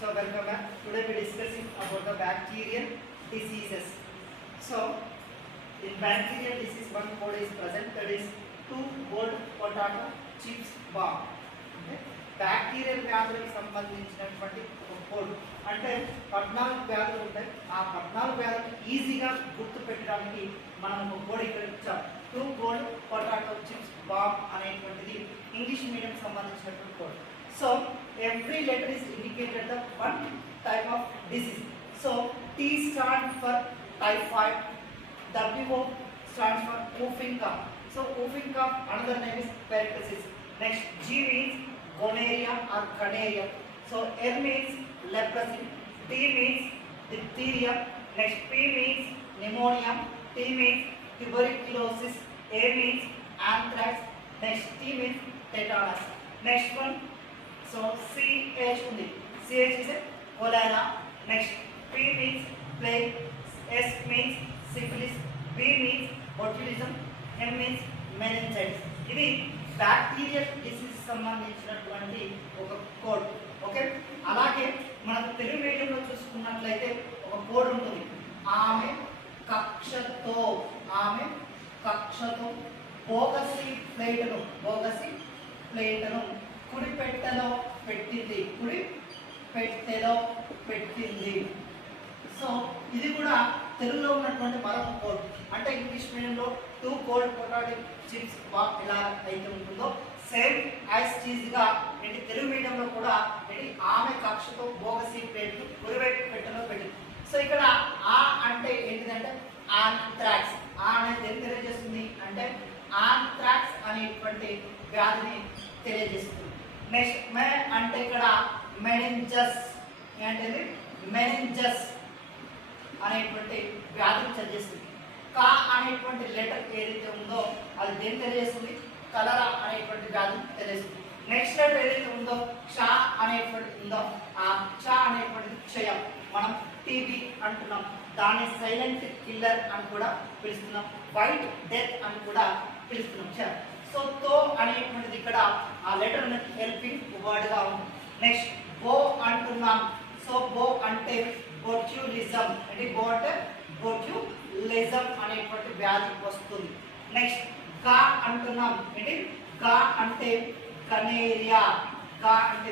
So welcome back. Today we are discussing about the bacterial diseases. So in bacterial disease one code is present, that is 2 gold potato chips bomb. Bacterial వ్యాధులకు సంబంధించినటువంటి code అంటే 14 వ్యాధులు ఉంటాయి. ఆ 14 వ్యాధులు ఈజీగా గుర్తు పెట్టడానికి మనం ఒక కోడ్ ఇక్కడ ఇచ్చాం. 2 గోల్డ్ పొటాటో చిప్స్ బాంబ్ అనేటువంటిది ఇంగ్లీష్ మీడియం సంబంధించినటువంటి code. So every letter is indicated the one type of disease. So T stands for typhoid, WO stands for whooping cough. So whooping cough, another name is pertussis. Next, G means gonorrhea or gonorrhea. So L means leprosy, D means diphtheria, next P means pneumonia, T means tuberculosis, A means anthrax, next T means tetanus. Next one, so CH undi, CH is a cholera. Next P means plague, S means syphilis, B means botulism, M means meningitis. ఇది bacterial disease సంబంధించినటువంటి ఒక code. Okay, అలాగే మనకు తెలుగు మీడియంలో చూసుకున్నట్లయితే ఒక code ఉంటుంది. ఆమె కక్షతో బోగసి ప్లేట్ను కుడి పెట్టెలో పెట్టింది. సో ఇది కూడా తెలుగులో ఉన్నటువంటి మరొక కోడ్. అంటే ఇంగ్లీష్ మీడియంలో 2 గోల్డ్ పొటాటో చిప్స్ బాంబ్ ఎలా అయితే ఉంటుందో సేమ్ యాజ్ టీజ్గా ఏంటి తెలుగు మీడియంలో కూడా ఏంటి ఆమె కక్షతో బోగసి ప్లేట్లు కుడివైపు పెట్టెలో పెట్టింది. సో ఇక్కడ ఆ అంటే ఏంటిదంటే ఆంథ్రాక్స్. ఆ అనేది ఏం తెలియజేస్తుంది అంటే ఆంథ్రాక్స్ అనేటువంటి వ్యాధిని తెలియజేస్తుంది. నెక్స్ట్ మే అంటే ఇక్కడ మెనింజస్. ఏంటది? మెనింజస్ అనేటువంటి వ్యాధిని తెలియజేస్తుంది. కా అనేటువంటి లెటర్ ఏదైతే ఉందో అది దేని తెలియజేస్తుంది? కలరా అనేటువంటి వ్యాధిని తెలియజేస్తుంది. నెక్స్ట్ లెటర్ ఏదైతే ఉందో క్ష అనేటువంటి ఉందో ఆ క్ష అనేటువంటిది క్షయం. మనం టీబీ అంటున్నాం, దాన్ని సైలెంట్ కిల్లర్ అని కూడా పిలుస్తున్నాం, వైట్ డెత్ అని కూడా పిలుస్తున్నాం. సో తో అనేటువంటిది ఇక్కడ ఆ లెటర్ హెల్పింగ్ వర్డ్గా ఉంది. నెక్స్ట్ బో అంటున్నాం. సో బో అంటే బొట్యులిజం, అంటే బొట్యులిజం అనేటువంటి వ్యాధి వస్తుంది. నెక్స్ట్ గా అంటున్నాం. ఏంటి? గా అంటే గనేరియా. గా అంటే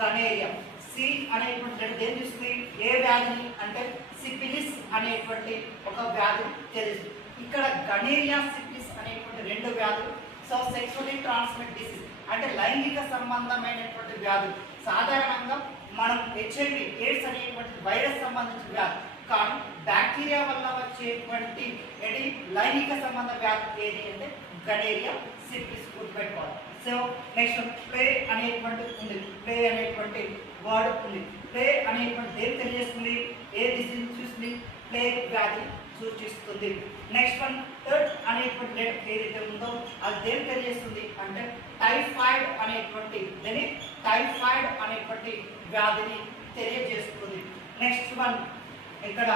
గనేరియా. సి అనేటువంటి ఏం చూస్తుంది? ఏ వ్యాధిని అంటే సిఫిలిస్ అనేటువంటి ఒక వ్యాధి తెలుస్తుంది. ఇక్కడ గనేరియా, సిఫిలిస్ అనేటువంటి 2 వ్యాధులు. సో సెక్సువల్లీ ట్రాన్స్మిట్ డిసీజ్ అంటే లైంగిక సంబంధమైనటువంటి వ్యాధులు. సాధారణంగా మనం హెచ్ఐవి ఎయిడ్స్ అనేటువంటి వైరస్ సంబంధించిన వ్యాధి, కానీ బ్యాక్టీరియా వల్ల వచ్చేటువంటి లైంగిక సంబంధ వ్యాధి ఏది అంటే గనేరియా, సిఫిలిస్ గుర్తుపెట్టుకోవాలి. సో నెక్స్ట్ ప్లే అనేటువంటి ఉంది. ప్లే అనేటువంటి వర్డ్ ఉంది. ప్లే అనేటువంటి దేని తెలియజేస్తుంది? ఏ డిసీజ్ చూస్తుంది? ప్లే వ్యాధి సూచిస్తుంది. నెక్స్ట్ వన్ థర్డ్ అనేటువంటి లెటర్ ఏదైతే ఉందో అది దేని తెలియజేస్తుంది అంటే టైఫాయిడ్ అనేటువంటి వ్యాధిని తెలియజేస్తుంది. నెక్స్ట్ వన్ ఇక్కడ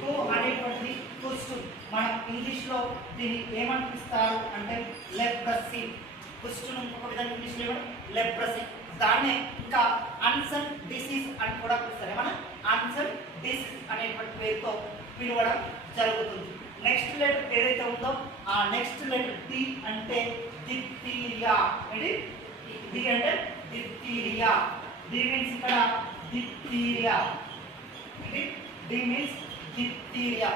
కు అనేటువంటి కుష్టు. మనం ఇంగ్లీష్లో దీన్ని ఏమనిపిస్తారు అంటే లెప్రసీ. కుష్టును ఇంకొక విధంగా ఇంగ్లీష్లో లెప్రసీ. దాన్నే ఇంకా అన్సన్ డిసీజ్ అని కూడా పిలుస్తారు. ఏమన్నా అన్సన్ డిసీజ్ అనేటువంటి పేరుతో పిలవడం జరుగుతుంది. నెక్స్ట్ లెటర్ ఏదైతే ఉందో ఆ నెక్స్ట్ లెటర్ డి అంటే డిప్థీరియా. ఏంటి? డి అంటే డిప్థీరియా. డి మీన్స్ ఇక్కడ డిప్థీరియా. D means diphtheria.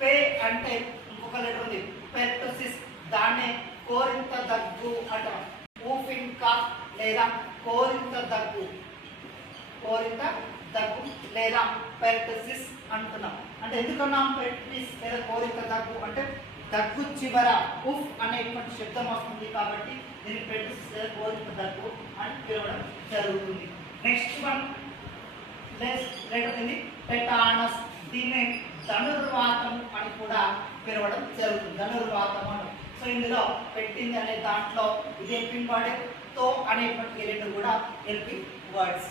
పే అంటే ఇంకొక లెటర్ ఉంది, పెర్టుసిస్. దాన్నే కోరింత దగ్గు అంటాం. వూఫింగ్ కాఫ్ లేదా కోరింత దగ్గు లేదా పెర్టుసిస్ అంటున్నాం. అంటే ఎందుకన్నాం పెర్టుసిస్ లేదా కోరింత దగ్గు అంటే దగ్గు చివర ఉఫ్ అనేటువంటి శబ్దం వస్తుంది కాబట్టి దీన్ని పెర్టుసిస్ లేదా కోరింత దగ్గు అని పిలవడం జరుగుతుంది. నెక్స్ట్ వన్ లెటర్ ఉంది టెటానస్. దీన్ని ధనుర్వాతం అని కూడా పిలవడం జరుగుతుంది. ధనుర్వాతం అని. సో ఇందులో పెట్టింది అనే దాంట్లో ఇది హెల్పింగ్ వర్డ్, తో అనేటువంటి 2 కూడా హెల్పింగ్ వర్డ్స్.